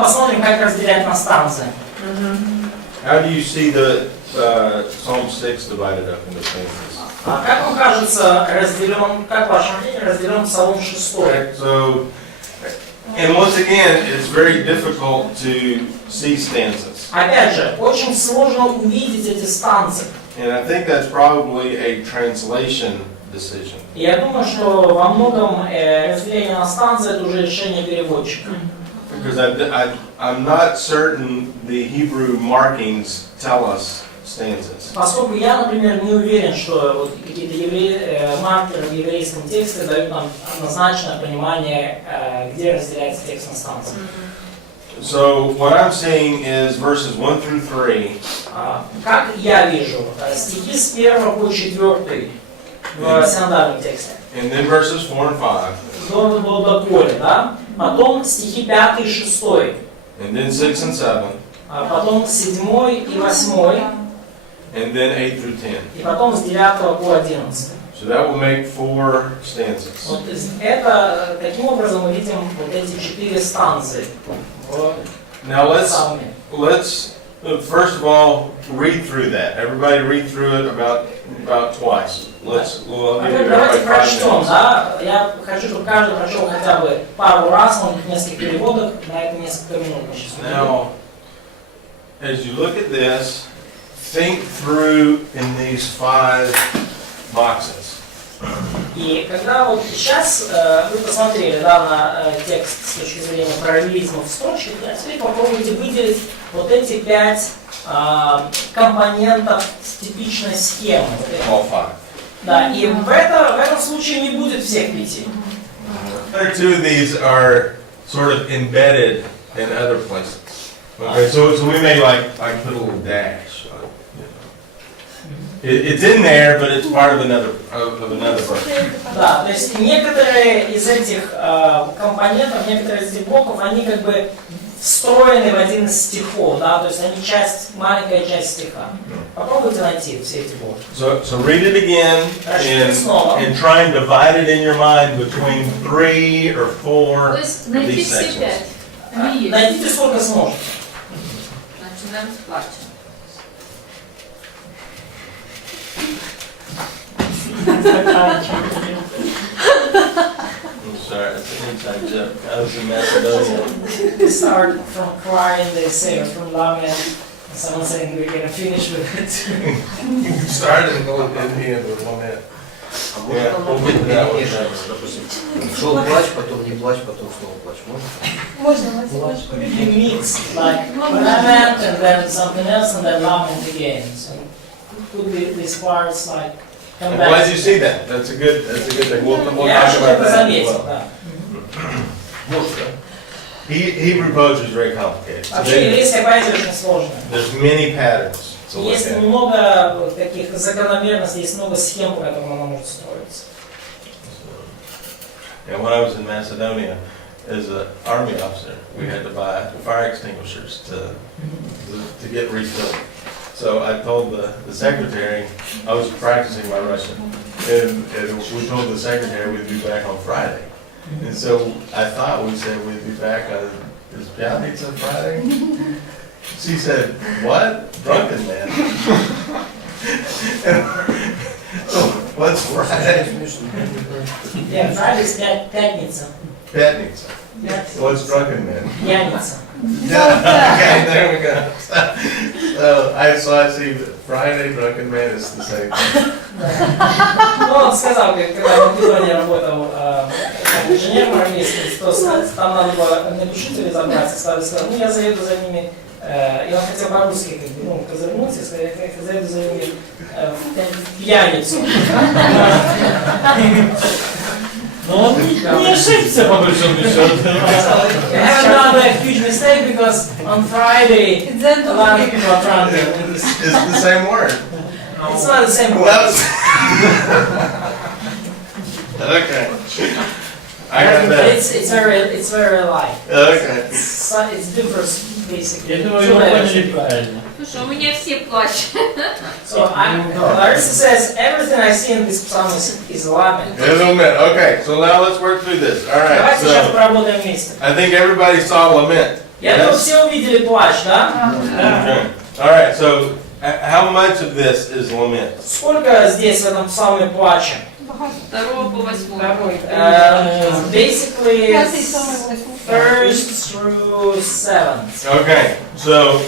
Посмотрим, как разделять на станции. How do you see the Psalm 6 divided up into stanzas? Как вам кажется, разделен, как ваше мнение, разделен Псалом 6? So, and once again, it's very difficult to see stanzas. Опять же, очень сложно увидеть эти станции. And I think that's probably a translation decision. И я думаю, что во многом разделение на станции это уже решение переводчика. Because I'm not certain the Hebrew markings tell us stanzas. Поскольку я, например, не уверен, что вот какие-то маркеры в еврейском тексте дают нам однозначное понимание, где разделяется текст на станции. So what I'm seeing is verses 1 through 3. Как я вижу, стихи с 1 по 4 в синодальном тексте. And then verses 4 and 5. До поля, да? Потом стихи 5 и 6. And then 6 and 7. Потом 7 и 8. And then 8 through 10. И потом с 9 по 11. So that will make 4 stanzas. Вот это, таким образом мы видим вот эти 4 станции. Now let's first of all read through that. Everybody read through it about twice. Давайте прочтем, да? Я хочу, чтобы каждый прочел хотя бы пару раз, может быть, в нескольких переводах, на это несколько минут. Now, as you look at this, think through in these 5 boxes. И когда вот сейчас вы посмотрели, да, на текст с точки зрения параллелизма в строчках, теперь попробуйте выделить вот эти 5 компонентов типичной схемы. All 5. Да, и в этом случае не будет всех 5. One or two of these are sort of embedded in other places. Okay, so we may like put a little dash. It's in there, but it's part of another verse. Да, то есть некоторые из этих компонентов, некоторые из этих блоков, они как бы встроены в один из стихов, да, то есть они маленькая часть стиха. Попробуйте найти все эти блоки. So read it again and try and divide it in your mind between 3 or 4 of these sections. Найдите сколько сможете. Начинаем с плача. I'm sorry, it's an inside joke. I was in Macedonia. They start from crying, they say, or from lament. Someone saying we're gonna finish with it. You started and go in the end with lament. Yeah, we'll get to that one next. Шел плач, потом не плачь, потом снова плачь. Можно? Можно. You mix like lament and then something else and then lament again. So it could be these parts like. I'm glad you see that. That's a good thing. We'll talk about that as well. Hebrew poetry is very complicated. So there's many patterns. Есть много таких закономерностей, есть много схем, по которым она может строиться. And when I was in Macedonia, as an army officer, we had to buy fire extinguishers to get refilled. So I told the secretary, I was practicing my Russian, and we told the secretary we'd be back on Friday. And so I thought we said we'd be back on, is Pятница Friday? She said, what? Drunken man. What's Friday? Yeah, Friday is Пятница. Pятница. What's drunken man? Пьяница. Okay, there we go. So I see that Friday, drunken man is the same thing. Ну, он сказал, когда в Македонии работал инженером армейским, то там надо было нарушителей забрать, сказал, ну я заеду за ними, и он хотел по-русски козырнуть, и сказал, я заеду за ними в пьяницу. Но он не ошибся, по большому счету. I have done a huge mistake because on Friday a lot of people are drunk. It's the same word. It's not the same word. Okay. I got that. It's very alike. Okay. It's different basically. Я думаю, его поняли правильно. Слушай, у меня все плачут. So Larissa says everything I see in this psalm is lament. Okay, so now let's work through this. All right. Давайте сейчас So поработаем вместе. I think everybody saw lament. Я думаю, все увидели плач, да? Okay. All right. So, how much of this is lament? Сколько здесь в этом псалме плача? 2 по 8. Basically, first through 7th. Okay. So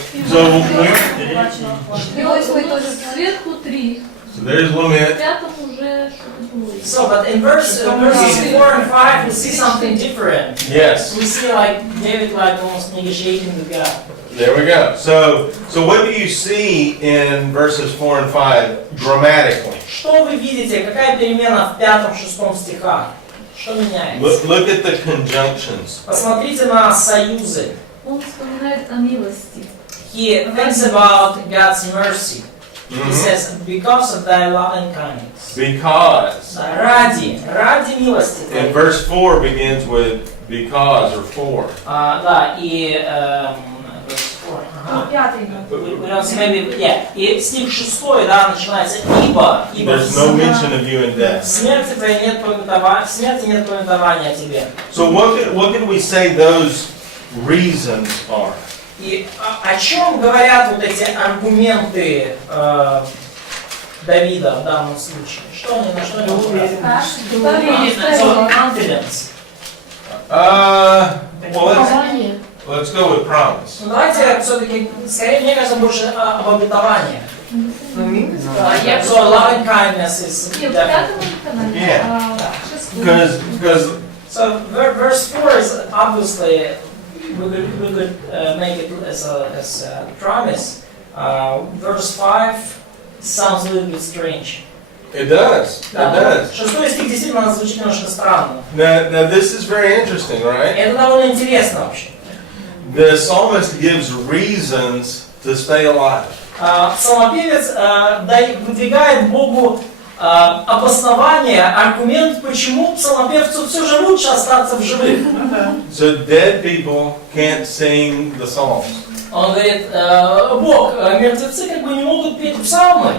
Сверху 3. there's lament. В пятом уже что-то было. So, but in verses 4 and 5, we see something different. Yes. We see like David like almost negotiating with God. There we go. So what do you see in verses 4 and 5 grammatically? Что вы видите? Какая перемена в 5-6 стихах? Что меняется? Look at the conjunctions. Посмотрите на союзы. Он вспоминает о милости. He thinks about God's mercy. He Mhm. says, because of thy loving kindness. Because. Да, ради милости твоей. And verse 4 begins with because or for. Да, и verse 4. Ага. We don't see maybe, yeah. И стих 6, да, начинается ибо There's no mention of you in в death. смерти твоей нет пометования, в смерти нет пометования о тебе. So what can we say those reasons are? И о чем говорят вот эти аргументы Давида в данном случае? Что они, на что они указывают? So, confidence. Well, let's go with promise. Ну, давайте все-таки, скорее, мне кажется, больше об обетовании. So, loving kindness is Нет, в definitely. пятом Yeah. канале. Because So, verse 4 is obviously, we could make it as a promise. Verse 5 sounds a little bit strange. it does. It does. 6 стих действительно звучит немножко странно. Now this is very interesting, right? Это довольно интересно вообще. The psalmist gives reasons to stay alive. Псалмопевец выдвигает Богу обоснование, аргумент, почему псалмопевцу все же лучше остаться в живых. So dead people can't sing the psalms. Он говорит, Бог, мертвецы как бы не могут петь псалмы.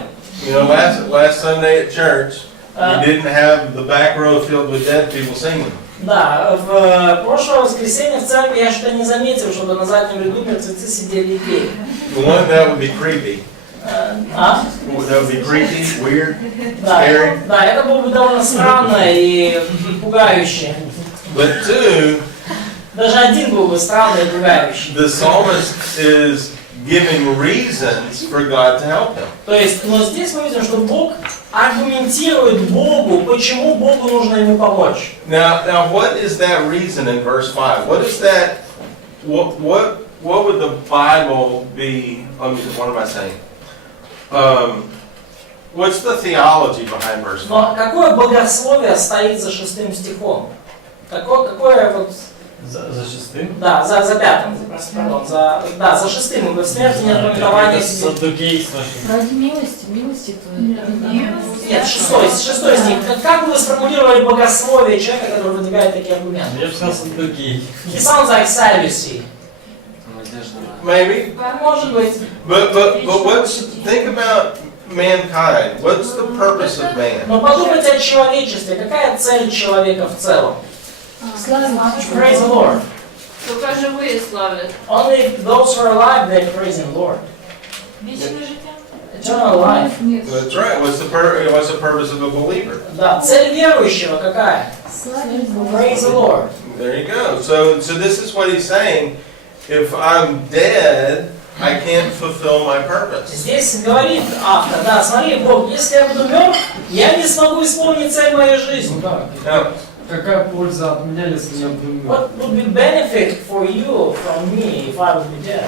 You know, last Sunday at church, we didn't have the back row filled with dead people singing. Да, в прошлое воскресенье в церкви я что-то не заметил, чтобы на заднем ряду мертвецы сидели и пели. One, that would be creepy. That would be creepy, weird, scary. Да, это было бы довольно странно и пугающе. But two, Даже один был бы странный и пугающий. the psalmist is giving reasons for God to help him. То есть, но здесь мы видим, что Бог аргументирует Богу, почему Богу нужно ему помочь. Now, what is that reason in verse 5? What is that? What would the Bible be? What am I saying? What's the theology behind verse 5? Но какое богословие стоит за 6 стихом? Какое вот... За шестым? Да, за 5, пардон, за 6, в смерти нет пометования себе. Саддукей, Ради милости твоей. Нет, 6 стих. Как бы вы сформулировали богословие человека, который выдвигает такие аргументы? Я бы сказал Саддукей. He sounds like Sadducee. Maybe. Может быть. But think about mankind. What's the purpose of man? Но подумайте о человечестве. Какая цель человека в целом? Praise the Lord. Только живые славят. Only those who are alive, they praise the Lord. Вечное житие? Eternal life. Нет. That's right. What's the purpose of a believer? Да, цель верующего какая? Praise the Lord. There you go. So this is what he's saying. If I'm dead, I can't fulfill my purpose. Здесь говорит автор, да, смотри, Бог, если я буду мертв, я не смогу исполнить цель моей жизни. Now, Какая польза от меня, если я буду мертв? What would be benefit for you from me if I would be dead?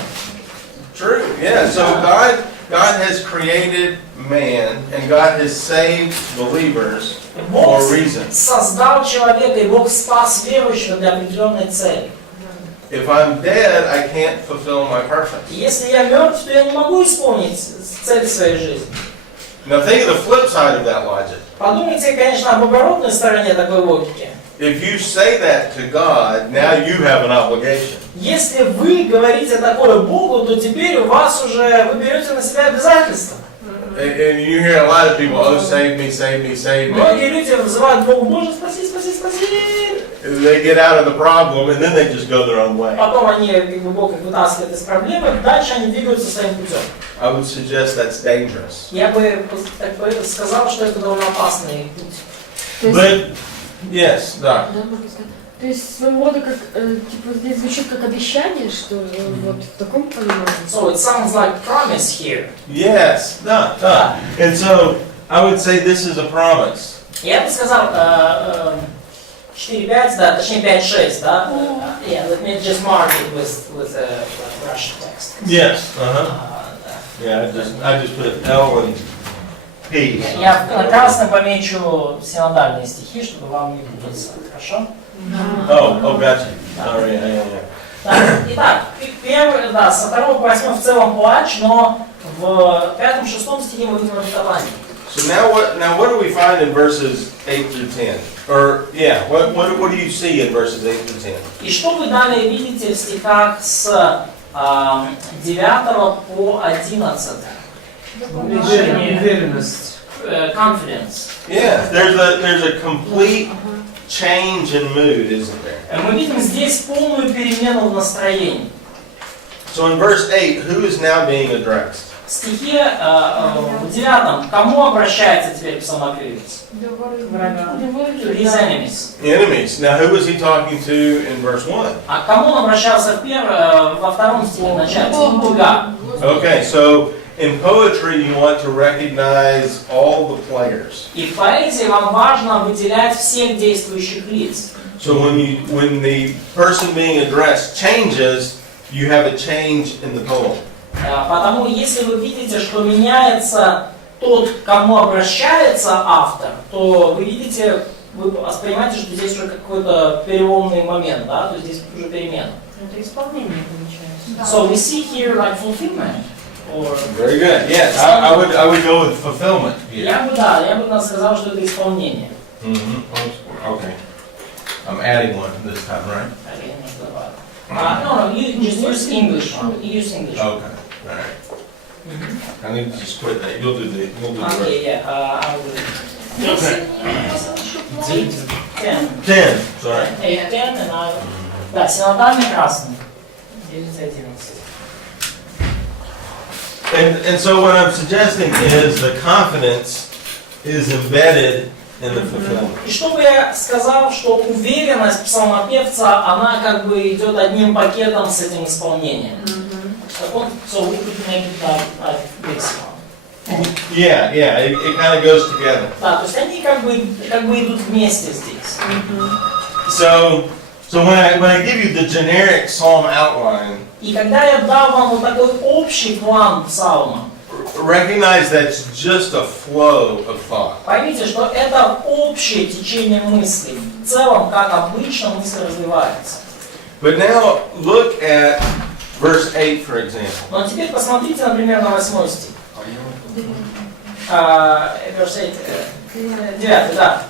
true. Yeah. So God has created man, and God has saved believers Бог for a reason. создал человека, и Бог спас верующего для определенной цели. If I'm dead, I can't fulfill my purpose. И если я мертв, то я не могу исполнить цель своей жизни. Now think of the flip side of that logic. Подумайте, конечно, об оборотной стороне такой логики. If you say that to God, now you have an obligation. Если вы говорите такое Богу, то теперь у вас уже, вы берете на себя обязательства. And you hear a lot of people, oh, save me, save me, save me. Многие люди взывают к Богу, Боже, спаси, спаси, спаси. they get out of the problem and then they just go their own way. Потом они как бы Бог их вытаскивает из проблемы, дальше они двигаются своим путем. I would suggest that's dangerous. Я бы так бы сказал, что это довольно опасный путь. То есть, But, yes, да. да, можно сказать. То есть своего рода как, типа, здесь звучит как обещание, что вот в таком понимании. So it sounds like promise here. Yes, да. And so, I would say this is a promise. Я бы сказал 4-5, да, точнее 5-6, да? Yeah, let me just mark it with Russian text. Yes. Да. Yeah, I just put L and P. Я на красном помечу синодальные стихи, чтобы вам не путаться. Хорошо? Oh, gotcha. Sorry, yeah. Да. Итак, первый, да, со 2 по 8 в целом плач, но в 5-6 стихе мы видим обетование. So now what do we find in verses 8 through 10? Or, yeah, what do you see in verses 8 through 10? И что вы далее видите в стихах с 9 по 11? Уверенность. Confidence. Yeah, there's a complete change in mood, isn't there? Мы видим здесь полную перемену в настроении. So in verse 8, who is now being addressed? В стихе в 9 кому обращается теперь псалмопевец? To his enemies. Enemies. Now who was he talking to in verse 1? А к кому он обращался во втором стихе в начале? Бога. Okay, so in poetry you want to recognize all the players. И в поэзии вам важно выделять всех действующих лиц. So when the person being addressed changes, you have a change in the poem. Потому если вы видите, что меняется тот, к кому обращается автор, то вы видите, вы воспринимаете, что здесь уже какой-то переломный момент, да, то есть здесь уже перемена. Это исполнение получается. So we see here like fulfillment. Or... Very good. Yes, I would go with fulfillment here. Я бы сказал, что это исполнение. Okay. I'm adding one this time, right? No, you just use English one. You use English one. Okay. All right. I need to just quit that. You'll do the rest. Okay, yeah, I will. Okay. 10. 10. Sorry. 8, 10, and I... Да, синодальный красный. 9, 11. And so what I'm suggesting is the confidence is embedded in the fulfillment. И что бы я сказал, что уверенность псалмопевца, она как бы идет одним пакетом с этим исполнением. So we could make it like this one. Yeah, it kind of goes together. Да, то есть они как бы идут вместе здесь. So when I give you the generic psalm outline, И когда я дал вам вот такой общий план псалма, recognize that's just a flow of thought. поймите, что это общее течение мыслей. В целом, как обычно мысль развивается. But now look at verse 8, for example. Но теперь посмотрите, например, на 8 стих. Verse 8, 9, да.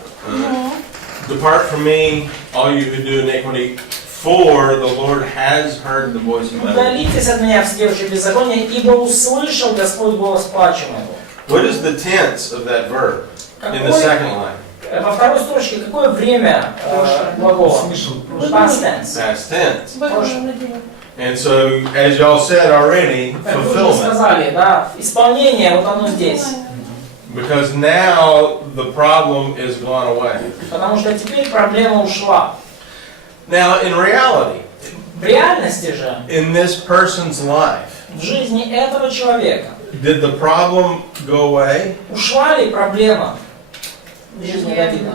Depart from me, all you who do iniquity, for the Lord has heard the voice of my voice. Удалитесь от меня, все делающие беззаконие, ибо услышал Господь голос плача моего. What is the tense of that verb in the second line? Во второй строчке какое время глагола? Past tense. Past tense. And so, as y'all said already, Как вы уже fulfillment. сказали, да, исполнение, вот оно здесь. Because now the problem is gone away. Потому что теперь проблема ушла. Now, in reality, В реальности же, in this person's life, в жизни этого человека, did the problem go away? ушла ли проблема в жизни Давида?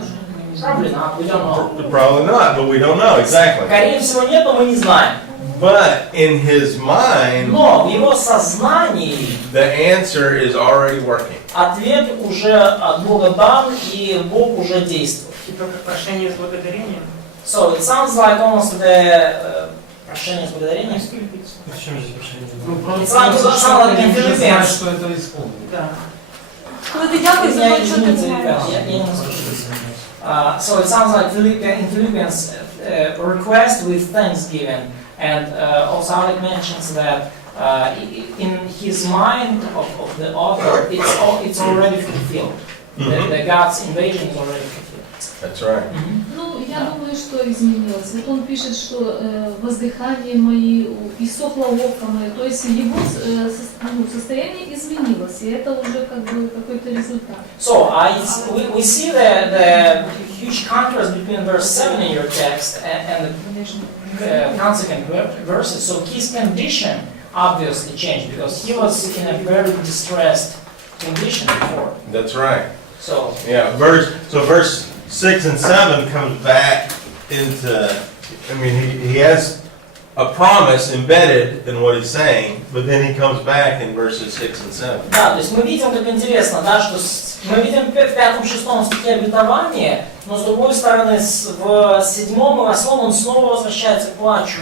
Probably not, we don't know. Probably not, but we don't know exactly. Скорее всего нет, но мы не знаем. But in his mind, Но в его сознании the answer is already working. ответ уже от Бога дан, и Бог уже действует. Типа как прошение с благодарением. So it sounds like almost the прошение с благодарением. В чем здесь прошение? It sounds like in Philippians. Что это исполнено. Да. Коли ти дякуєш за те, що ти знаєш. Я не могу. So it sounds like in Philippians request with thanksgiving, and also Alec mentions that in his mind of the author, it's already fulfilled. The God's invasion is already fulfilled. That's right. Ну, Я думаю, что изменилось. Вот он пишет, что воздыхание мои, иссохло око мое. То есть его состояние изменилось, и это уже как бы какой-то результат. So we see the huge contrast between verse 7 in your text and the consequent verses. So his condition obviously changed because he was in a very distressed condition before. That's right. So Yeah, verse 6 and 7 comes back into, I mean, he has a promise embedded in what he's saying, but then he comes back in verses 6 and 7. да, то есть мы видим, как интересно, да, что мы видим в 5-6 стихе обетование, но с другой стороны в 7 и 8 он снова возвращается к плачу.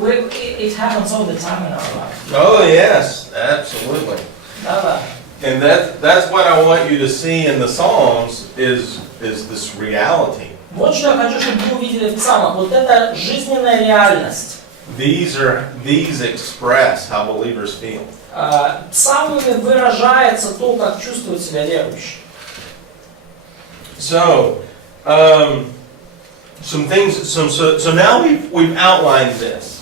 It happens all the time in our life. Oh yes, absolutely. Да. And that's what I want you to see in the Psalms is this reality. Вот что я хочу, чтобы вы увидели в Псалмах. Вот это жизненная реальность. These express how believers feel. Псалмами выражается то, как чувствует себя верующий. So, some things. So now we've outlined this.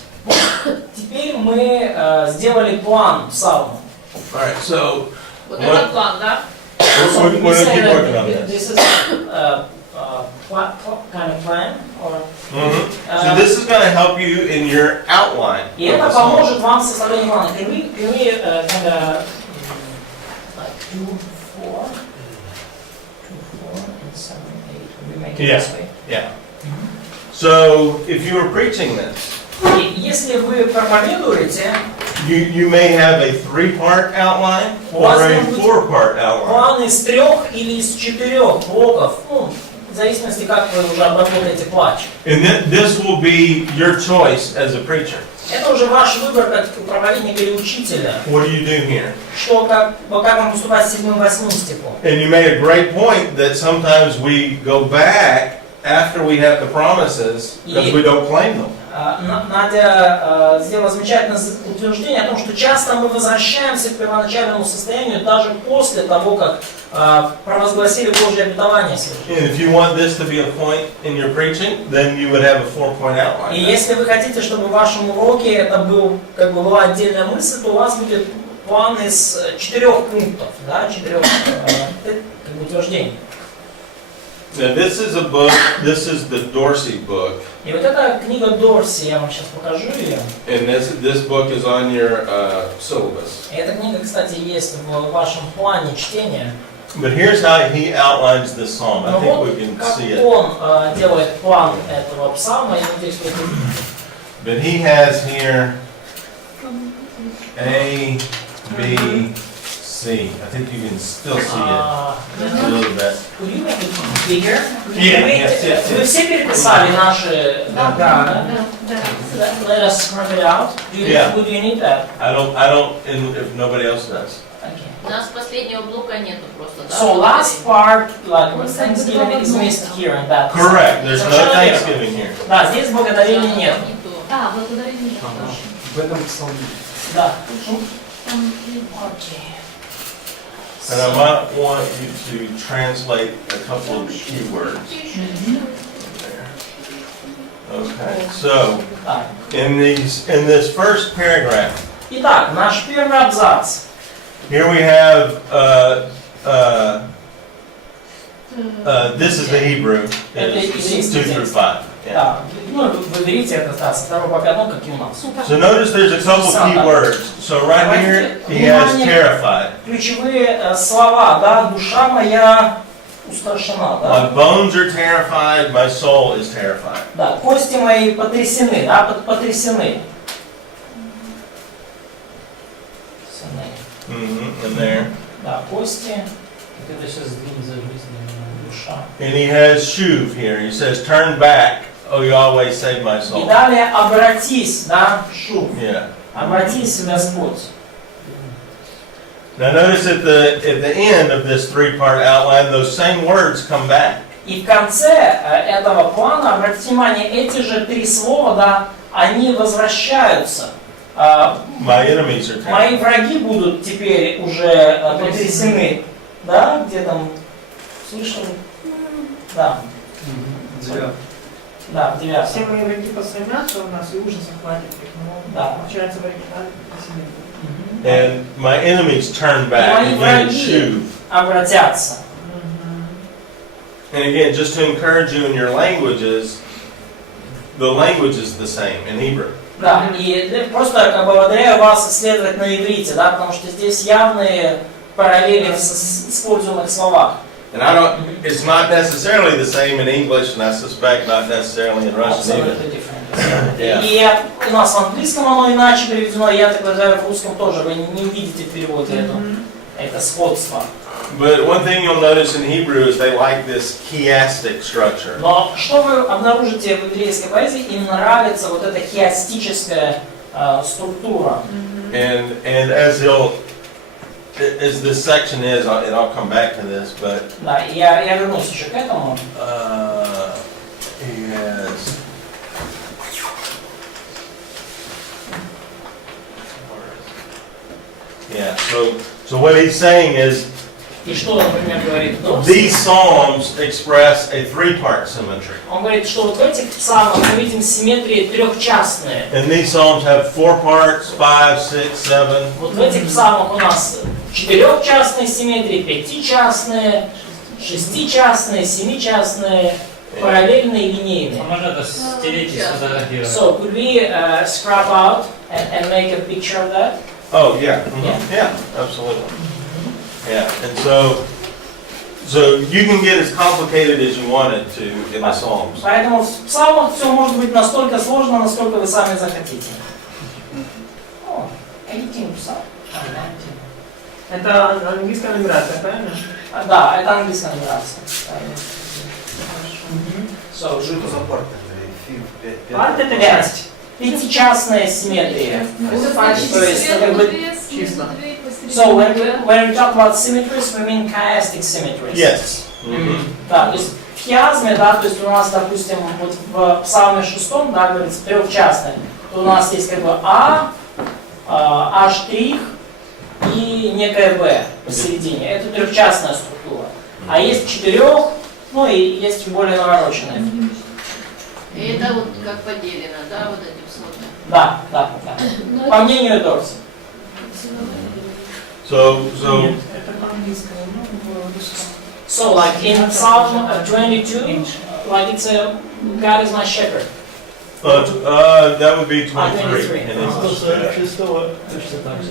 Теперь мы сделали план псалма. All right. So Вот это план, да? we're going to keep working on this. This is kind of plan, or So this is going to help you in your outline. и это поможет вам в составлении плана. Can we kind of like 2, 4, and 7, 8. Can we make it this way? Yeah. So if you were preaching this, И если вы проповедуете, you may have a 3-part outline or a 4-part outline. план из 3 или из 4 блоков, в зависимости, как вы уже обработаете плач. And this will be your choice as a preacher. Это уже ваш выбор как проповедника или учителя. What do you do here? Что, как вам поступать с 7-8 стихом. And you made a great point that sometimes we go back after we have the promises because we don't claim them. Надя сделала замечательное утверждение о том, что часто мы возвращаемся к первоначальному состоянию даже после того, как провозгласили Божье обетование. And if you want this to be a point in your preaching, then you would have a 4-point outline. И если вы хотите, чтобы в вашем уроке это была отдельная мысль, то у вас будет план из 4 пунктов, да, 4 утверждений. Now this is a book, this is the Dorsey book. И вот эта книга Дорси, я вам сейчас покажу ее. And this book is on your syllabus. И эта книга, кстати, есть в вашем плане чтения. But here's how he outlines this psalm. I Но think вот we can как see it. он делает план этого псалма, и надеюсь, вы это видите. But he has here A, B, C. I think you can still see it a little bit. Could you make it bigger? Yeah, yes. Вы все переписали наши... Да. Let us scrub it out. Do you need that? I don't, and if nobody else does. Okay. У нас последнего блока нету просто, да? So last part, like Thanksgiving is missed here and that. Correct. There's no Thanksgiving here. Да, здесь благодарения нет. Не то. Благодарение. В этом псалме. Да. Окей. And I might want you to translate a couple of keywords. Okay, so in this first paragraph, Итак, наш первый абзац. here we have this is the Hebrew. It's 2 through 5. Yeah. Да. Вы видите это, да, со 2 по 5, как и у нас. So notice there's a couple keywords. So right here he has terrified. Ключевые слова, да, душа моя устрашена, да. My bones are terrified, my soul is terrified. Да, кости мои потрясены, да, потрясены. And there. Да, кости. Это сейчас за душа. And he has shuv here. He says, turn back, O Yahweh, save my И soul. далее обратись, да, шув. Yeah. Обратись, Господь. Now notice at the end of this 3-part outline, those same words come back. И в конце этого плана, обратите внимание, эти же 3 слова, да, они возвращаются. My enemies are Мои terrified. враги будут теперь уже потрясены. Да, где там, слышали? Да. 9. Да, в 9. Все мои враги посрамятся у нас, и ужас охватит их. Но Да. получается в оригинале посильнее. And my enemies turn back Мои again and враги chew. обратятся. And again, just to encourage you in your languages, the language is the same in Hebrew. Да, и просто как бы ободряю вас исследовать на иврите, да, потому что здесь явные параллели в используемых словах. And I don't, it's not necessarily the same in English, and I suspect not necessarily in Russian either. Абсолютно different. Yeah. И у нас в английском оно иначе переведено, я так полагаю, в русском тоже. Вы не увидите в переводе это сходство. But one thing you'll notice in Hebrew is they like this chiastic structure. Но что вы обнаружите в еврейской поэзии, им нравится вот эта хиастическая структура. And as this section is, and I'll come back to this, but Да, и я вернусь еще к этому. he has. Yeah. So what he's saying is И что, например, говорит Тод? these psalms express a three-part symmetry, Он говорит, что вот в этих псалмах мы видим симметрии трехчастные. and these psalms have 4 parts, 5, 6, 7. Вот в этих псалмах у нас четырехчастные симметрии, пятичастные, шестичастные, семичастные, параллельные и линейные. Можно это стереть и сфотографировать? So could we scrap out and make a picture of that? Oh yeah, Yeah. yeah, absolutely. Yeah, and so you can get as complicated as you wanted to in the Psalms. Поэтому в псалмах все может быть настолько сложно, насколько вы сами захотите. О, 18 псалм. Это английская нумерация, правильно? Да, это английская нумерация. So, Что это за парт? Парт это 5. часть. Пятичастная симметрия. То есть, как бы, Числа. so when we talk about symmetries, we mean chiastic symmetries. Yes. Да, то есть в хиазме, да, то есть у нас, допустим, вот в Псалме 6, да, говорится, трехчастный, то у нас есть как бы А штрих и некое В посередине. Это трехчастная структура. А есть четырех, ну и есть более навороченные. И это вот как поделено, да, вот этим слотом. Да. По мнению Дорси. So Это по-английски, ну, в русском. So, like in Psalm 22, like it's a God is my shepherd. that would be 23 23. in English. Точно так же.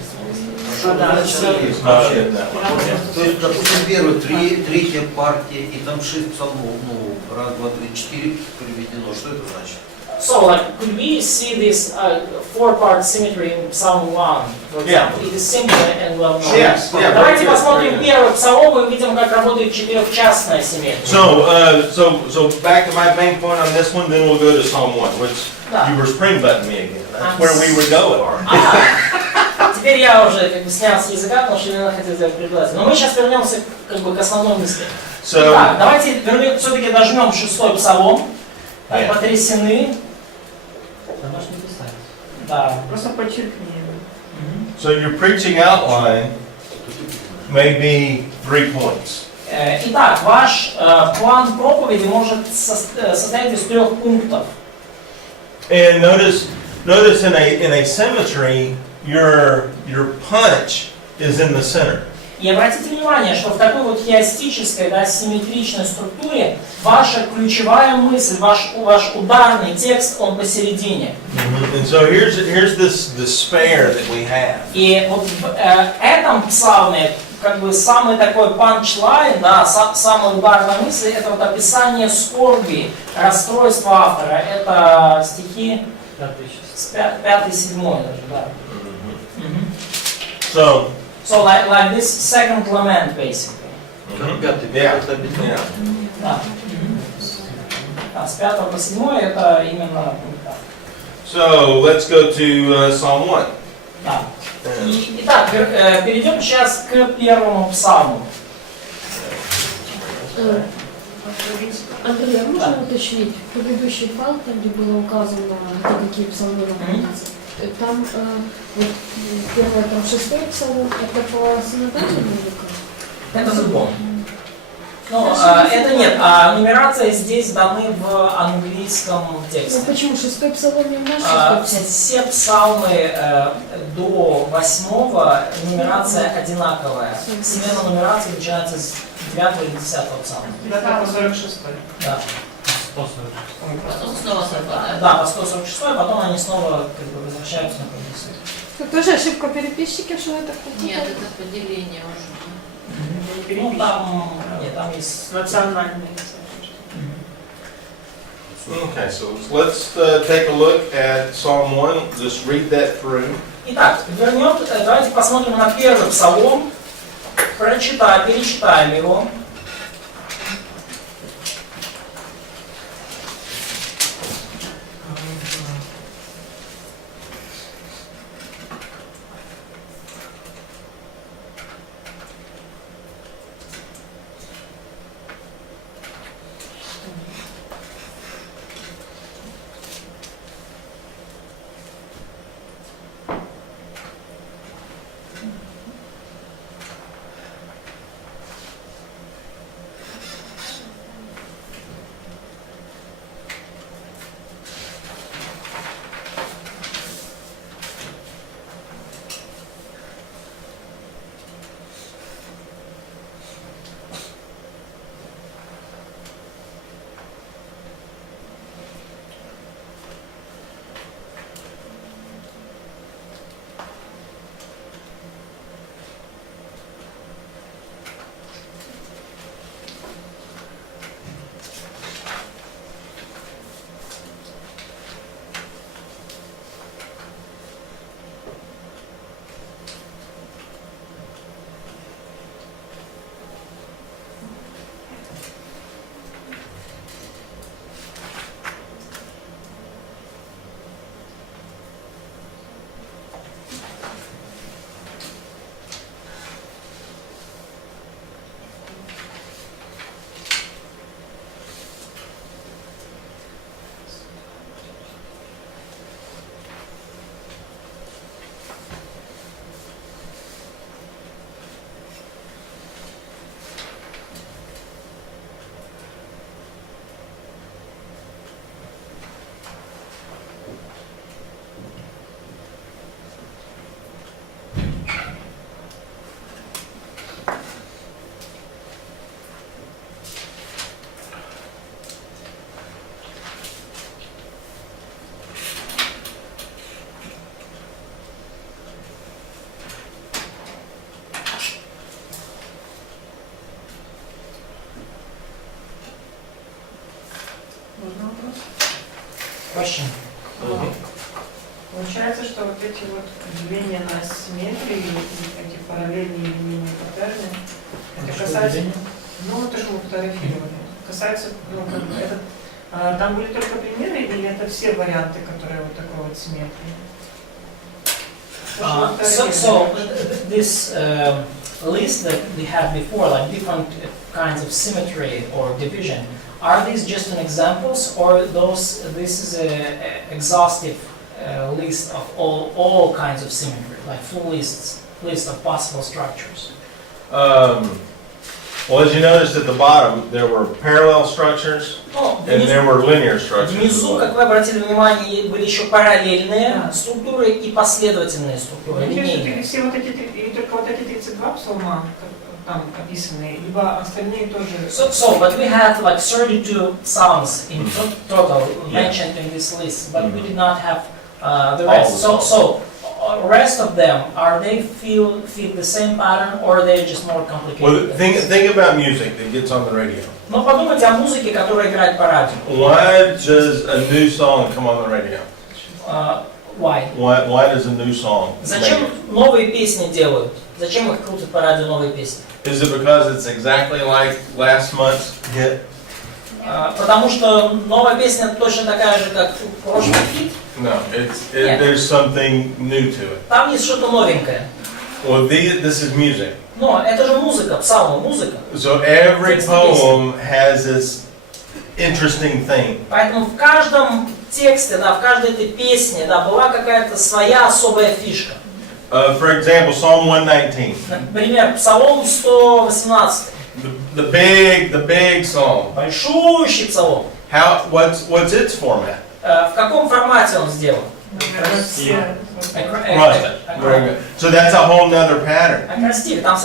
It's not in that one. То есть, допустим, первый, третья партия, и там 6 псалмов, ну, раз, два, три, 4 приведено. Что это значит? So, like, could we see this four-part symmetry in Psalm 1, for example? It is simple and well known. Yes, yeah, Давайте very good, посмотрим very good. первый псалом и увидим, как работает четырехчастная симметрия. So back to my main point on this one, then we'll go to Psalm 1, which Да. you were spring buttoning me again. That's where we were going. Теперь я уже как бы снял с языка, потому что Елена хотела сделать предлагать. Но мы сейчас вернемся как бы к основной мысли. So Так, давайте все-таки дожмем 6-й псалом. Yeah. Потрясены. Да можешь не писать. Да. Просто подчеркни. So your preaching outline may be 3 points. Итак, ваш план проповеди может состоять из 3 пунктов. And notice in a symmetry, your punch is in the center. И обратите внимание, что в такой вот хиастической, да, симметричной структуре ваша ключевая мысль, ваш ударный текст, он посередине. And so here's this despair that we have. И вот в этом псалме как бы самый такой панчлайн, да, самая ударная мысль, это вот описание скорби, расстройства автора. Это стихи 5-7 даже, да. So like this second lament, basically. Пятый, Yeah. это обидно. Yeah. Да. Да, с 5 по 7 это именно пункт. So let's go to Psalm 1. Да. Итак, перейдем сейчас к первому псалму. Андрей, а можно уточнить, предыдущий файл, там где было указано, какие псалмы находятся, там вот первое, там 6-й псалом, это по синодальной музыке? Это альбом. Ну, это нет, а нумерация здесь даны в английском Ну тексте. почему? 6-й псалом не в наш 6-й псалом? Все псалмы до 8-го нумерация одинаковая. Смена нумерации начинается с 9 или 10 псалма. 9 по 46. Да. 140. Потом снова совпадает. Да, по 146, а потом они снова как бы возвращаются на прогрессию. Это тоже ошибка переписчиков, что это какое-то? Нет, это поделение уже. Ну, там, нет, там есть... Национальные. Okay, so let's take a look at Psalm 1. Just read that through. Итак, давайте посмотрим на первый псалом, перечитаем его. Можно вопрос? Question. Получается, что вот эти вот деления на симметрии, эти параллельные линии паттерны, это касается, ну это же мы фотографировали, касается, ну, как бы это, там были только примеры или это все варианты, которые вот такой вот симметрии? So this list that we had before, like different kinds of symmetry or division, are these just an examples, or this is a exhaustive list of all kinds of symmetry, like full list of possible structures? Well, as you noticed at the bottom, there were parallel structures and there were linear structures. Внизу, как вы обратили внимание, были еще параллельные структуры и последовательные структуры, линейные. Все вот эти, или только вот эти 32 псалма там описаны, либо остальные тоже... So, but we had like 32 psalms in total mentioned in this list, but we did not have the rest. So, rest of them, are they fit the same pattern, or are they just more complicated? Well, think about music that gets on the radio. Но подумайте о музыке, которая играет по радио. Why does a new song come on the radio? Why? Why does a new song? Зачем новые песни делают? Зачем их крутят по радио новые песни? Is it because it's exactly like last month's hit? Потому что новая песня точно такая же, как прошлый хит. No, there's something new to it. Там есть что-то новенькое. Well, this is music. Но это же музыка, псалмы, музыка. So every poem has this interesting thing. Поэтому в каждом тексте, да, в каждой этой песне, да, была какая-то своя особая фишка. For example, Psalm 119. Например, Псалом 118. The big psalm. Большущий псалом. What's its format? В каком формате он сделан? Наверное, все. Right. Very good. So that's a whole nother pattern. Акростиль. Там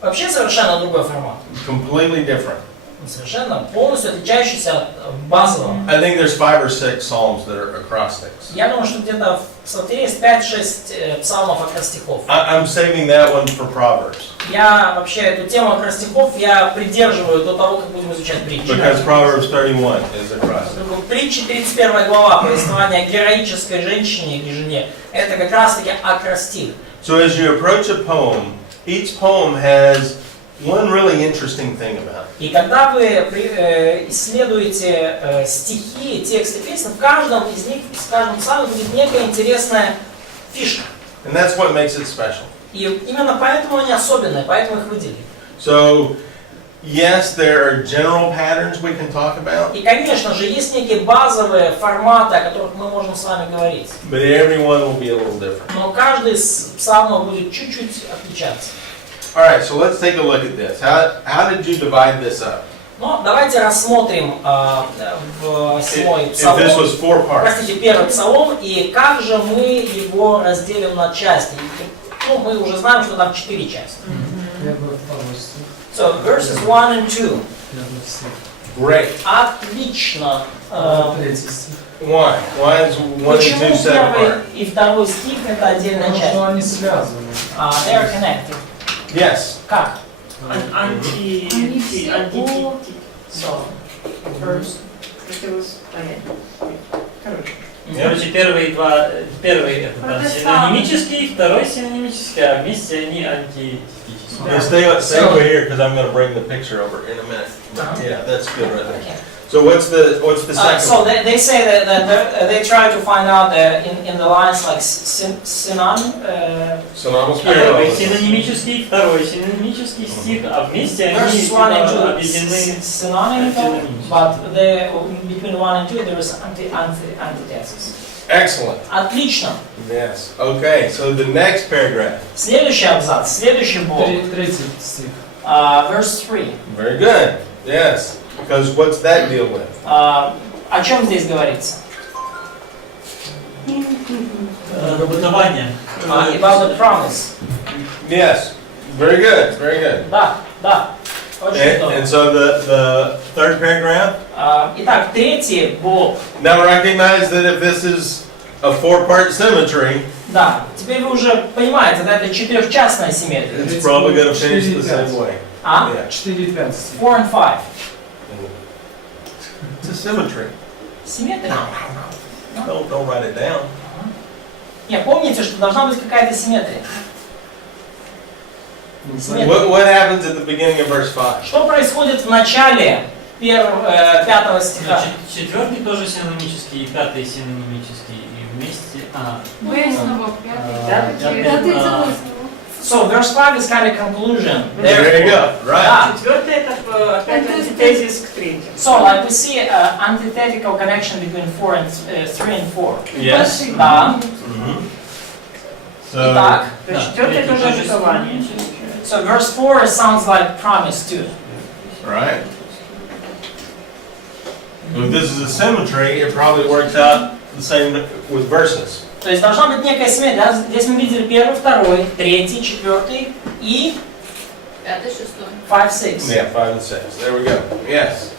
вообще совершенно другой формат. Completely different. Совершенно полностью отличающийся от базового. I think there's 5 or 6 psalms that are acrostics. Я думаю, что где-то в Псалтире есть 5-6 псалмов акростихов. I'm saving that one for Proverbs. Я вообще эту тему акростихов я придерживаю до того, как будем изучать притчи. Because Proverbs 31 is acrostic. Притчи 31 глава, повествование о героической женщине или жене, это как раз-таки акростих. So as you approach a poem, each poem has one really interesting thing about it. И когда вы исследуете стихи, тексты песен, в каждом из них, в каждом псалме будет некая интересная фишка. And that's what makes it special. И именно поэтому они особенные, поэтому их выделили. So, yes, there are general patterns we can talk about, И, конечно же, есть некие базовые форматы, о которых мы можем с вами говорить. but every one will be a little different. Но каждый из псалмов будет чуть-чуть отличаться. All right, so let's take a look at this. How did you divide this up? Но давайте рассмотрим в 7-й If this псалом, was 4 parts, простите, 1-й псалом, и как же мы его разделим на части. Ну, мы уже знаем, что там 4 части. Первый, второй стих, So, verses 1 and 2. первый стих, great. Отлично. третий стих. Why? Why is 1 and 2 Почему set первый apart? и второй стих это отдельная Потому часть? что они связаны. They are connected. Yes. Как? Они все So, first. Короче, первый это синонимический, второй синонимический, а вместе они антитетические. Yeah, stay over here because I'm going to bring the picture over in a minute. Yeah, that's good right there. Okay. So what's the second So one? they say that they try to find out in the lines like synonym. Synonymous. Первый синонимический, второй синонимический стих, а вместе они Verses 1 and 2 объединены. synonymous, but between 1 and 2 there is antithesis. Excellent. Отлично. Yes. Okay, so the next paragraph. Следующий абзац, следующий блок. Третий стих. Verse 3. Very good. Yes. Because what's that deal with? О чем здесь говорится? Бытование. About the promise. Yes. Very good. Very good. Да, да. Очень And здорово. so the third paragraph. Итак, третий блок. Now recognize that if this is a 4-part symmetry, Да, теперь вы уже понимаете, да, это четырехчастная симметрия. it's probably going to finish the same way. А? Yeah. 4-5 стих. 4 and 5. It's a symmetry. Симметрия. Don't write it down. Не, помните, что должна быть какая-то симметрия. What happens at the beginning of verse 5? Что происходит в начале 5 стиха? Четвертый тоже синонимический, и пятый синонимический, и вместе. Выяснило, Пятый. So, verse 5 is kind of conclusion. There you go. Right. Да. Четвертый это опять антитезис к третьему. So, like we see antithetical connection between 4 and 3 and 4. Yes. Да. So, Итак, То есть четвертый тоже обетование. so verse 4 sounds like promise too. right? If this is a symmetry, it probably works out the same with verses. То есть должна быть некая симметрия. Да? Здесь мы видели первый, второй, третий, четвертый и 5, 6. 5, 6. Yeah, 5 and 6. There we go. Yes.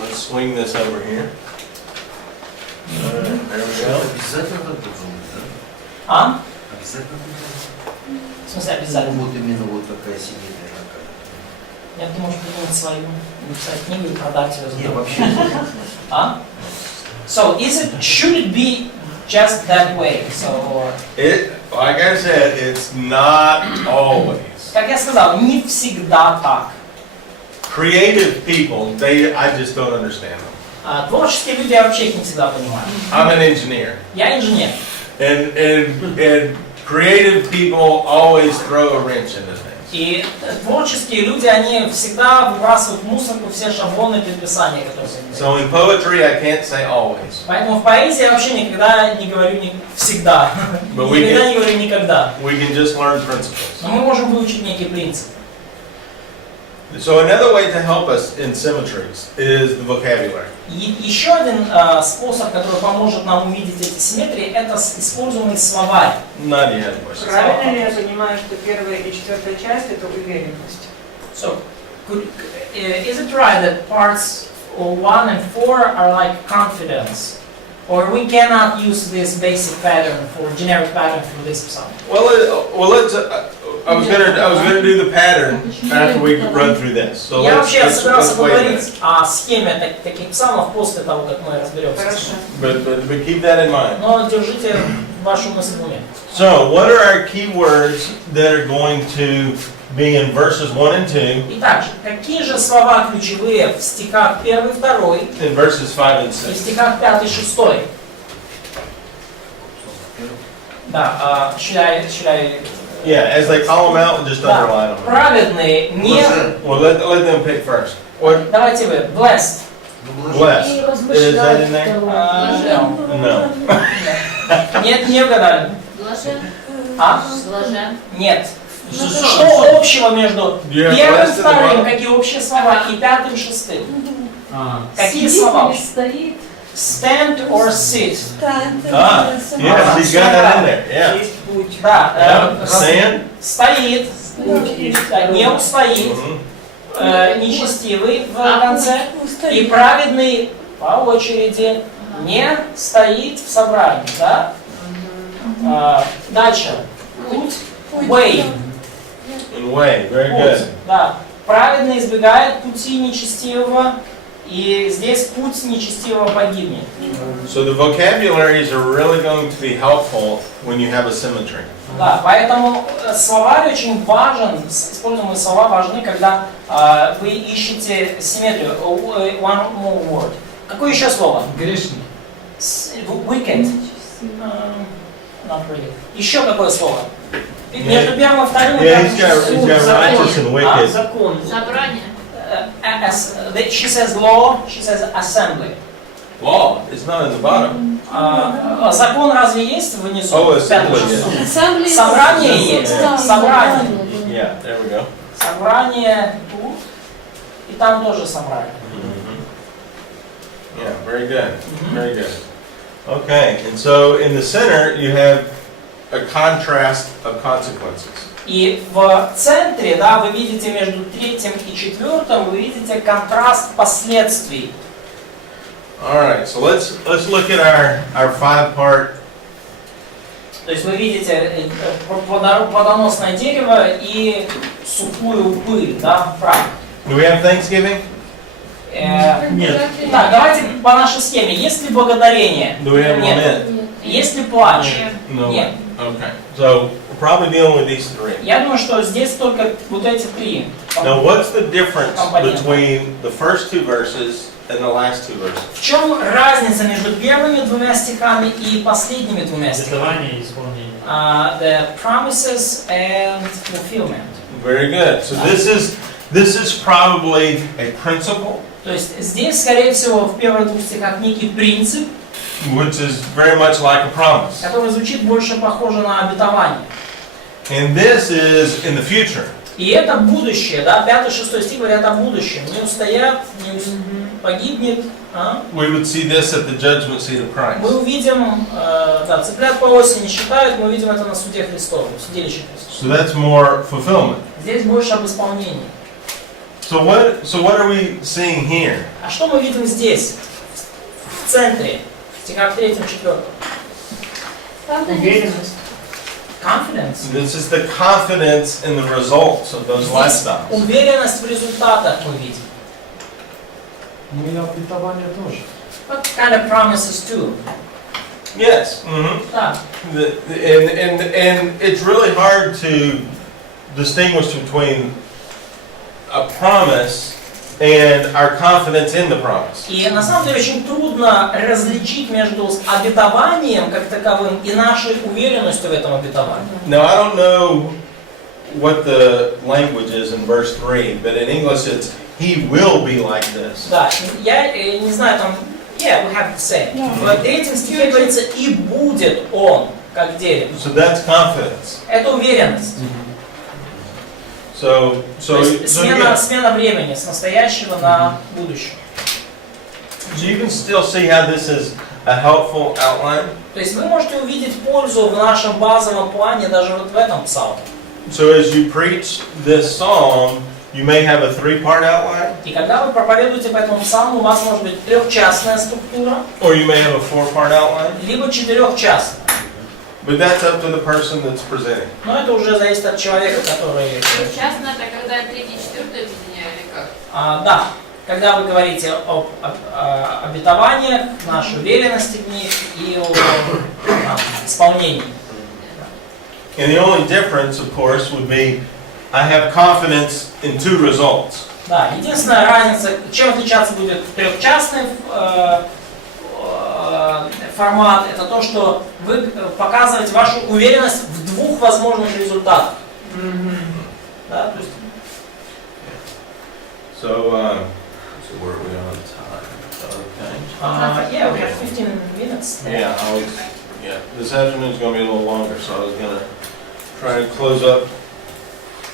Let's swing this over here. There we go. Обязательно так должно быть, да? А? Обязательно так должно быть. В смысле обязательно? Вот именно вот такая симметрия какая. Я думаю, что придумать свою, написать книгу и продать ее. Не, вообще. А? So, should it be just that way? So, Like I said, it's not always. как я сказал, не всегда так. Creative people, I just don't understand them. Творческие люди я вообще их не всегда понимаю. I'm an engineer. Я инженер. And creative people always throw a wrench into things. И творческие люди, они всегда выбрасывают в мусорку все шаблоны предписания, которые они So in poetry, I can't say always. Поэтому в поэзии я вообще никогда не говорю всегда. But we Никогда can- не говорю никогда. We can just learn principles. Но мы можем выучить некий принцип. So another way to help us in symmetries is the vocabulary. И еще один способ, который поможет нам увидеть эти симметрии, это используемый словарь. Nadia had a question. Правильно ли я понимаю, что первая и четвертая часть это уверенность? So, is it right that parts 1 and 4 are like confidence? Or we cannot use this basic pattern for generic pattern for this psalm? Well, let's. I was gonna do the pattern after we run through this. So Я вообще собирался wait a minute. поговорить о схеме таких псалмов после того, как мы разберемся. Хорошо. But keep that in mind. Но держите вашу мысль в уме. So, what are our key words that are going to be in verses 1 and 2, Итак, какие же слова ключевые в стихах 1 и 2 in verses 5 and и в 6? стихах 5 и 6? Да, Yeah, as they call them out, just underline да, them. праведные не... Well, let them pick first. What? Давайте вы. Blessed. Blessed. И Is that in размышлять there? второе. No. Нет, не угадали. Блажен. А? Блажен. Нет. Ну, Что общего между Yeah, первым, blessed at the вторым, bottom. какие общие слова, и пятым, шестым? Какие Сидит слова? или стоит? Stand or sit. Ah, yes, you got that in there. Yeah. Есть путь. Да, Yeah. Stand. стоит, Путь есть. да, не устоит, Mhm. нечестивый в конце, и праведный по очереди не стоит в собрании, да? Дальше. Путь. Way. And way. Very Путь. good. Да. Праведный избегает пути нечестивого, и здесь путь нечестивого погибнет. So the vocabularies are really going to be helpful when you have a symmetry. Да, поэтому словарь очень важен, используемые слова важны, когда вы ищете симметрию. One more word. Какое еще слово? Грешник. Wicked. Not really. Еще какое слово? Между первым и вторым Yeah, he's got righteous and wicked. закон. Собрание. She says law, she says assembly. Law. It's not in the bottom. Закон разве есть внизу? Oh, В пятом, assembly, шестом? Ассамблея. Собрание есть. Да, Собрание. Yeah, there we go. Собрание тут, и там тоже собрание. Yeah, very good. Very good. Okay, and so in the center you have a contrast of consequences. И в центре, да, вы видите между третьим и четвертым, вы видите контраст последствий. All right, so let's look at our 5-part. То есть вы видите плодоносное дерево и сухую пыль, да, прах. Do we have Thanksgiving? Нет. Так, давайте по нашей схеме. Есть ли благодарение? Do we have Нет. lament? Есть ли плач? No. Нет. Okay. So we're probably dealing with these 3. Я думаю, что здесь только вот эти три. Now, what's the difference Компоненты. between the first 2 verses and the last 2 verses? В чем разница между первыми двумя стихами и последними двумя стихами? Обетование и исполнение. The promises and fulfillment. Very good. So this is probably a principle, То есть здесь, скорее всего, в первых двух стихах некий принцип, which is very much like a promise. который звучит больше похоже на обетование. And this is in the future. И это будущее, да, 5-6 стих говорят о будущем. Не устоят, погибнет. We would see this at the judgment seat of Christ. Мы увидим, да, цыплят по осени считают, мы увидим это на суде Христовом, в судилище Христова. So that's more fulfillment. Здесь больше об исполнении. So what are we seeing here? А что мы видим здесь, в центре, в стихах 3-4? Уверенность. Confidence. This is the confidence in the results of those Здесь lifestyles. уверенность в результатах мы видим. Ну и обетование тоже. What kind of promises too? Yes. Mm-hmm. Да. And it's really hard to distinguish between a promise and our confidence in the promise. И на самом деле очень трудно различить между обетованием как таковым и нашей уверенностью в этом обетовании. Now I don't know what the language is in verse 3, but in English it's, he will be like this. Да, я не знаю, там, yeah, we have to say. В третьем стихе говорится, и будет он, как дерево. So that's confidence. Это уверенность. So То есть смена времени с настоящего на будущее. So you can still see how this is a helpful outline. То есть вы можете увидеть пользу в нашем базовом плане даже вот в этом псалме. So as you preach this psalm, you may have a 3-part outline, И когда вы проповедуете по этому псалму, у вас может быть трехчастная структура, or you may have a 4-part outline. либо четырехчастная. But that's up to the person that's presenting. Но это уже зависит от человека, который... Частно это когда третий, четвертый объединяю или как? Да, когда вы говорите об обетованиях, нашей уверенности в них и о исполнении. And the only difference, of course, would be I have confidence in 2 results. Да, единственная разница, чем отличаться будет трехчастный формат, это то, что вы показываете вашу уверенность в 2 возможных результатах. Да, то есть... So where are we on time? Okay. Yeah, we have 15 minutes. Yeah, this afternoon's going to be a little longer, so I was going to try and close up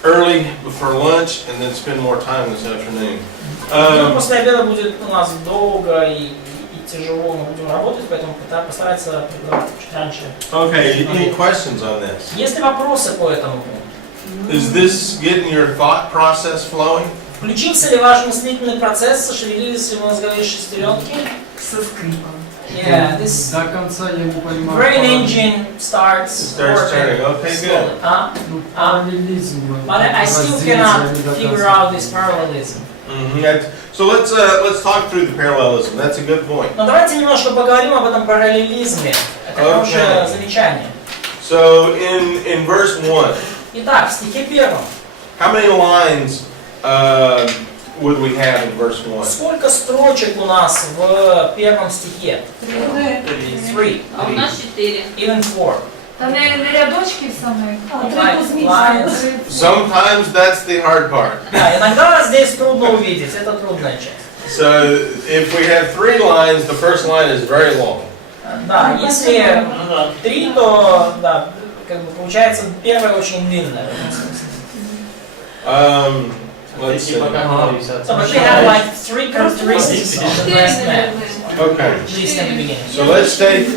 early before lunch and then spend more time this afternoon. После обеда будет у нас долго и тяжело, мы будем работать, поэтому постараться чуть раньше. Okay, any questions on this? Есть ли вопросы по этому пункту? Is this getting your thought process flowing? Включился ли ваш мыслительный процесс, зашевелились ли мозговые шестеренки? Со скрипом. Yeah, this До конца я не понимаю. brain engine starts Starts turning. Okay, good. Параллелизм. But I still cannot figure out this parallelism. So let's talk through the parallelism. That's a good point. Но давайте немножко поговорим об этом параллелизме. Это хорошее замечание. So in verse 1, Итак, в стихе 1. how many lines would we have in verse 1? Сколько строчек у нас в первом стихе? 3. А у нас 4. Even 4. Там не рядочки самые. Sometimes that's the hard part. Да, иногда здесь трудно увидеть, это трудная часть. So if we have 3 lines, the first line is very long. Да, если 3, то да, как бы получается первая очень длинная. Let's see. So but we have like 3 characteristics of the blessed man. Okay. At least in the beginning. So let's take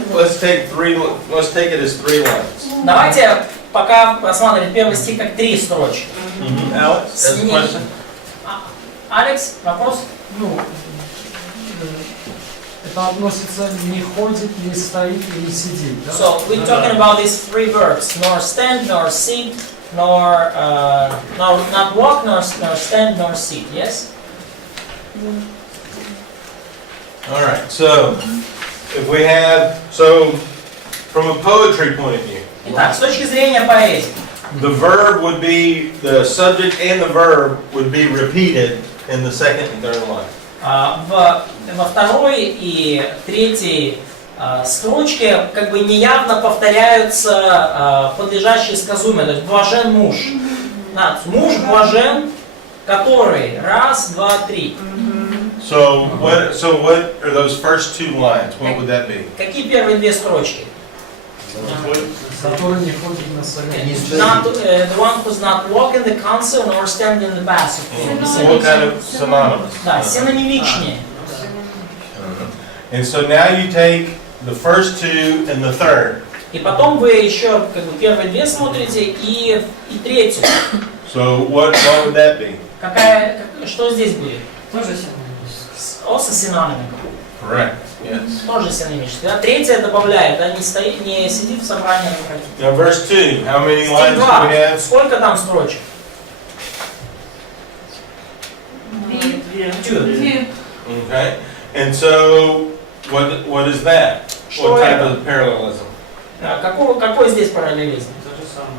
it as 3 lines. Давайте пока посмотрим первый стих как 3 строчки. Alex, has a question? Алекс, вопрос? Ну, это относится не ходит, не стоит и не сидит, да? So we're talking about these 3 verbs: nor stand, nor sit, nor not walk, nor stand, nor sit. Yes. All right. So if we have from a poetry point of view, Итак, с точки зрения поэзии, the verb would be the subject and the verb would be repeated in the second and third line. во второй и третьей строчке как бы неявно повторяются подлежащие сказуемые, то есть блажен муж. Муж блажен, который, 1, 2, 3. So what are those first 2 lines? What would that be? Какие первые 2 строчки? Который не ходит на совет. Not, the one who's not walk in the council nor stand in the path. What kind of synonymous? Да, синонимичнее. And so now you take the first 2 and the third. И потом вы еще как бы первые 2 смотрите и третью. So what would that be? Что здесь будет? Тоже синонимически. Also synonymous. Correct. Yes. Тоже синонимически. Третья добавляет, не сидит в собрании. Now verse 2, how many Стих lines do 2. we have? Сколько там строчек? 2. Okay. And so what is that? Что What type это? of parallelism? Какой здесь параллелизм? То же самое.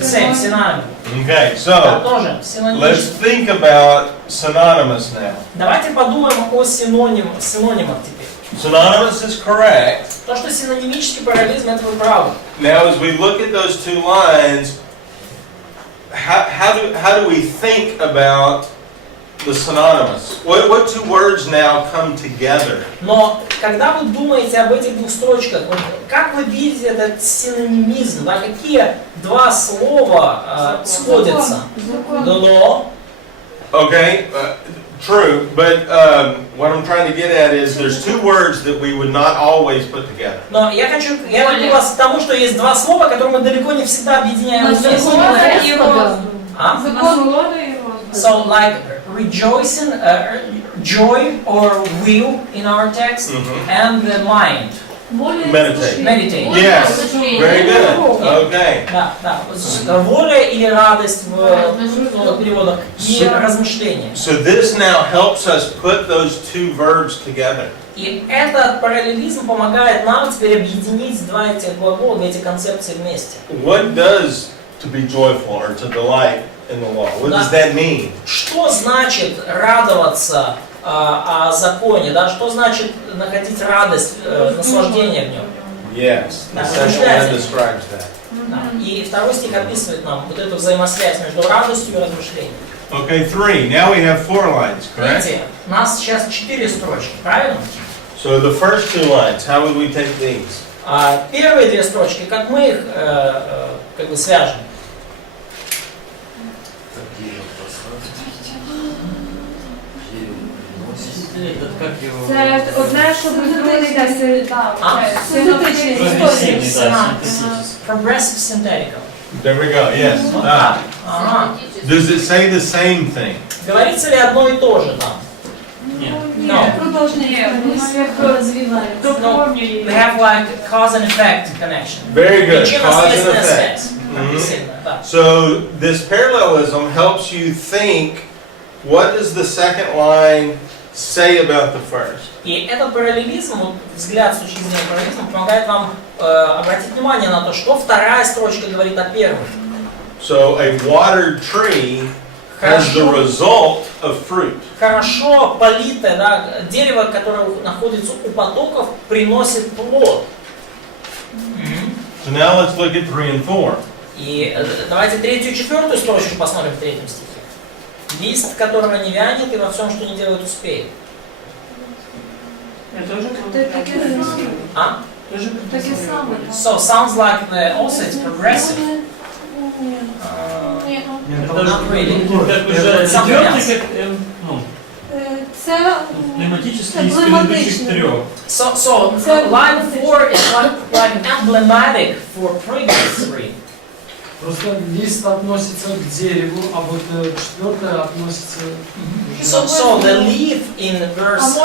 Same, синоним. Okay, Да, so тоже let's синонимический. think about synonymous now. Давайте подумаем о синонимах теперь. Synonymous is correct. То, что синонимический параллелизм, это вы правы. Now as we look at those 2 lines, how do we think about the synonymous? What two words now come together? Но когда вы думаете об этих двух строчках, как вы видите этот синонимизм? Да, какие два слова сходятся? The law. Okay, true, but what I'm trying to get at is there's two words that we would not always put together. Но я веду вас к тому, что есть два слова, которые мы далеко не всегда объединяем вместе. So like rejoicing, joy or will in our text, and the mind. Meditate. Yes, very good. Okay. Да. Воля или радость в переводах и размышления. So this now helps us put those two verbs together. И этот параллелизм помогает нам теперь объединить два этих глагола, эти концепции вместе. What does to be joyful or to delight in the law? What does that mean? Что значит радоваться о законе, да? Что значит находить радость, наслаждение в нем? Yes, the second one describes that. Да. И второй стих описывает нам вот эту взаимосвязь между радостью и размышлением. Okay, 3. Now we have 4 lines, correct? Видите, у нас сейчас 4 строчки, правильно? So the first 2 lines, how would we take these? Первые две строчки, как мы их как бы свяжем? Це одне, що без другого не йде. Синотичний Progressive synthetical. There we go, yes. Does it say the same thing? Говорится ли одно и то же там? Нет. Продолжение. They have like cause and effect connection. Very good. Cause and Причинно-следственная effect. связь. Написано, да. So this parallelism helps you think, what does the second line say about the first? И этот параллелизм, вот взгляд с точки зрения параллелизма, помогает вам обратить внимание на то, что вторая строчка говорит о первой. So a watered tree has the result of fruit. Хорошо политое, да, дерево, которое находится у потоков, приносит плод. So now let's look at 3 and 4. И давайте третью и четвертую строчку посмотрим в третьем стихе. Лист, которого не вянет, и во всем, что не делает, успеет. So sounds like the also it's progressive. Not really. Something else. Це Эмблематический из предыдущих трех. So line 4 is like emblematic for previous 3. Просто лист относится к дереву, а вот четвертое относится... So the leaf in verse...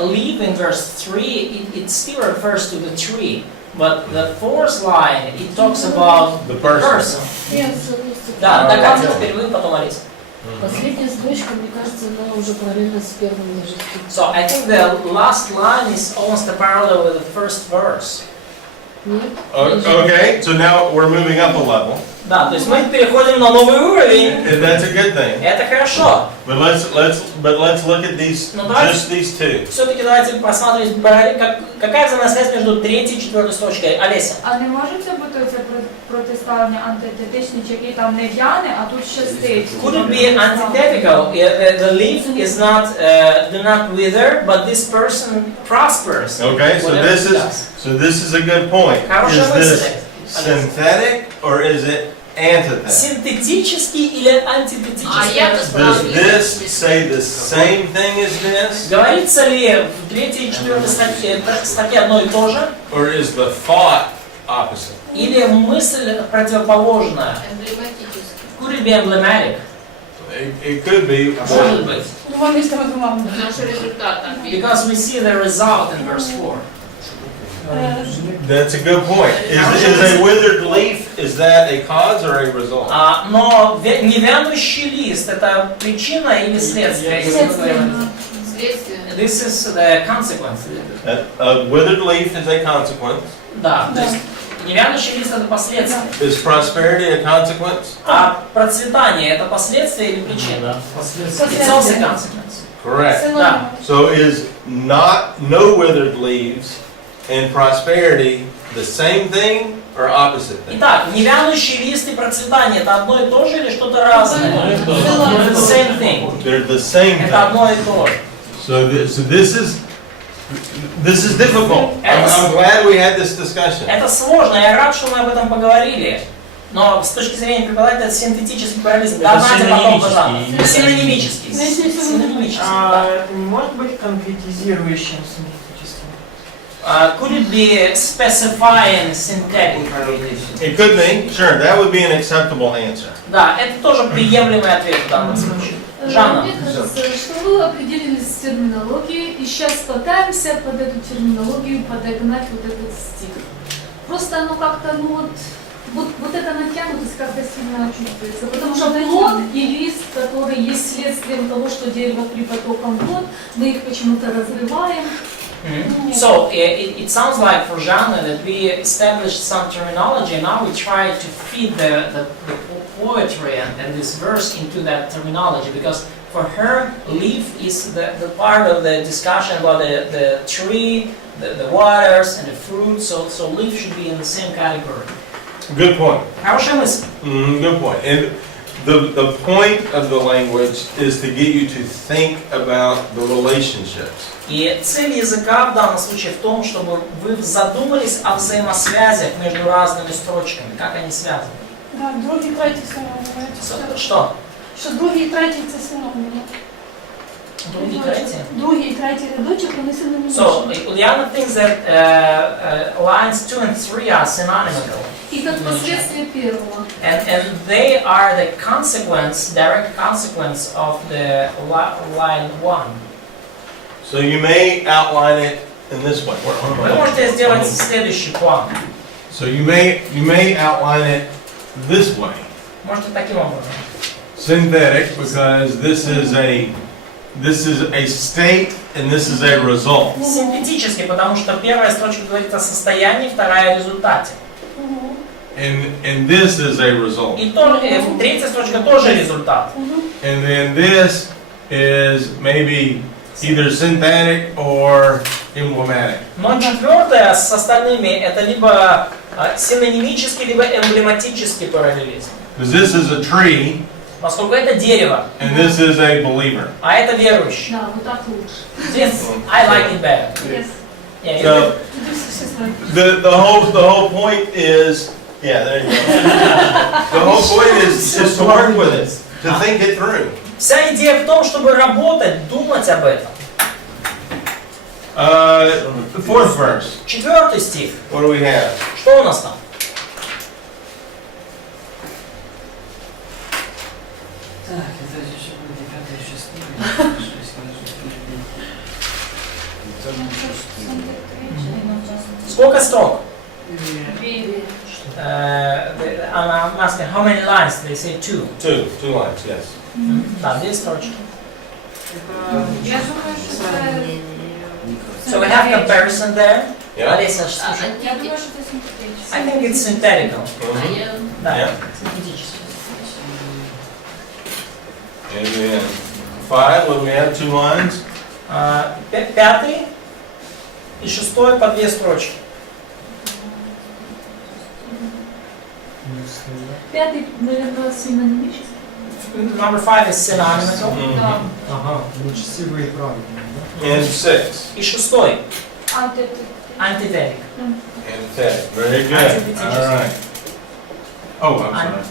leaf in verse 3, it still refers to the tree. But the fourth line, it talks about the person. Да, так, теперь вы потом, Алиса. Последняя строчка, мне кажется, она уже параллельна с первым ложем. So I think the last line is almost a parallel with the first verse. Okay, so now we're moving up a level. Да, то есть мы переходим на новый уровень. And that's a good thing. Это хорошо. But let's look at these, just these two. Все-таки давайте посмотреть, какая взаимосвязь между третьей и четвертой строчкой. Олеся. А не може це бути це протиставлення антитетичне, чи який там не в'яне, а тут щастить? Could it be antithetical? The leaf is not do not wither, but this person prospers. Okay, so this is a good point. Is this synthetic or is it antithetic? Синтетический или антитетический? Does this say the same thing as this? Говорится ли в третьей и четвертой статье одно и то же? Or is the thought opposite? Или мысль противоположная? Could it be emblematic? It could be. Может быть. Наш результат там видно. Because we see the result in verse 4. That's a good point. Is a withered leaf, is that a cause or a result? Но невянущий лист — это причина или следствие? Следствие. This is the consequence. A withered leaf is a consequence. Да, то есть невянущий лист — это последствие. Is prosperity a consequence? А процветание — это последствие или причина? It's also a consequence. Correct. Да. So is no withered leaves and prosperity the same thing are opposite things. Итак, невянущий лист и процветание — это одно и то же или что-то разное? The same thing. They're the same Это thing. одно и то же. So this is difficult. I'm glad we had this discussion. Это сложно, я рад, что мы об этом поговорили. Но с точки зрения преподавателя это синтетический параллелизм. Это Синонимический. синонимический. Синонимический. Да. Может быть конкретизирующим синтетическим? Could it be specifying synthetic parallelism? It could be, sure, that would be an acceptable answer. Да, это тоже приемлемый ответ в данном случае. Жанна. Мне кажется, что вы определились с терминологией, и сейчас пытаемся под эту терминологию подогнать вот этот стих. Просто оно как-то, ну вот эта натянутость как-то сильно чувствуется, потому что плод и лист, которые есть следствием того, что дерево при потоком вод, мы их почему-то разрываем. So it sounds like for Жанна that we established some terminology, and now we try to feed the poetry and this verse into that terminology, because for her, leaf is the part of the discussion about the tree, the waters and the fruit, so leaf should be in the same category. Good point. Хорошая мысль. Good point. And the point of the language is to get you to think about the relationships. И цель языка в данном случае в том, чтобы вы задумались о взаимосвязях между разными строчками, как они связаны. Да, другий, третій синонім. Что? Що другий і третій це синоніми. Другий, третій? Другий і третій рядочок, вони синонімічні. So, Uliana thinks that lines 2 and 3 are synonymous. И как последствие первого. And they are the consequence, direct consequence of the line 1. So you may outline it in this way. Вы можете сделать следующий план. So you may outline it this way. Можете таким образом. Synthetic, because this is a state and this is a result. Синтетически, потому что первая строчка говорит о состоянии, вторая о результате. And this is a result. И третья строчка тоже результат. And then this is maybe either synthetic or emblematic. Но четвертое с остальными это либо синонимический, либо эмблематический параллелизм. Because this is a tree Поскольку это дерево, and this is a believer. а это верующий. Да, вот так лучше. Yes, I like it better. Yes. Yeah, So the whole point is, yeah, there you go. The whole point is just to work with it, to think it through. Вся идея в том, чтобы работать, думать об этом. The fourth verse. 4 стих. What do we have? Что у нас там? Так, это еще будет 5 и 6. Сколько строк? I'm asking how many lines? They say 2. Two lines, yes. Да, 2 строчки. Я думаю, що це... So we have comparison there. Yeah. Олеся, слушай. Я думаю, що це синтетичне. I think it's synthetical. Да, Yeah. синтетически. And then 5, what do we have? 2 lines? 5 и 6 по 2 строчки. 5, наверное, синонимический. Number 5 is synonymous. Да. Ага, лучестивые и правильные, да? And 6. И 6 antithetical. Antithetic. Very good. All right. Oh, I'm sorry.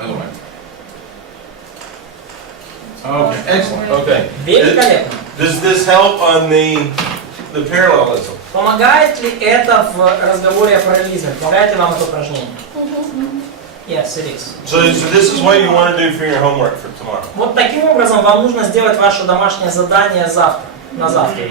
Other way. Okay, excellent. Okay. Великолепно. Does this help on the parallelism? Помогает ли это в разговоре о параллелизме? Помогает ли вам это упражнение? Yes, it is. So this is what you want to do for your homework for tomorrow. Вот таким образом вам нужно сделать ваше домашнее задание завтра, на завтра.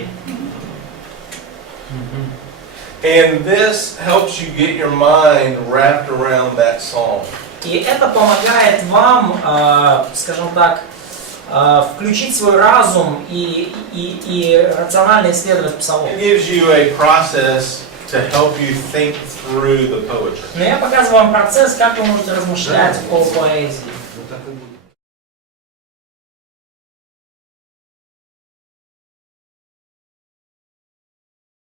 And this helps you get your mind wrapped around that psalm. И это помогает вам, скажем так, включить свой разум и рационально исследовать псалом. It gives you a process to help you think through the poetry. Но я показываю вам процесс, как вы можете размышлять о поэзии.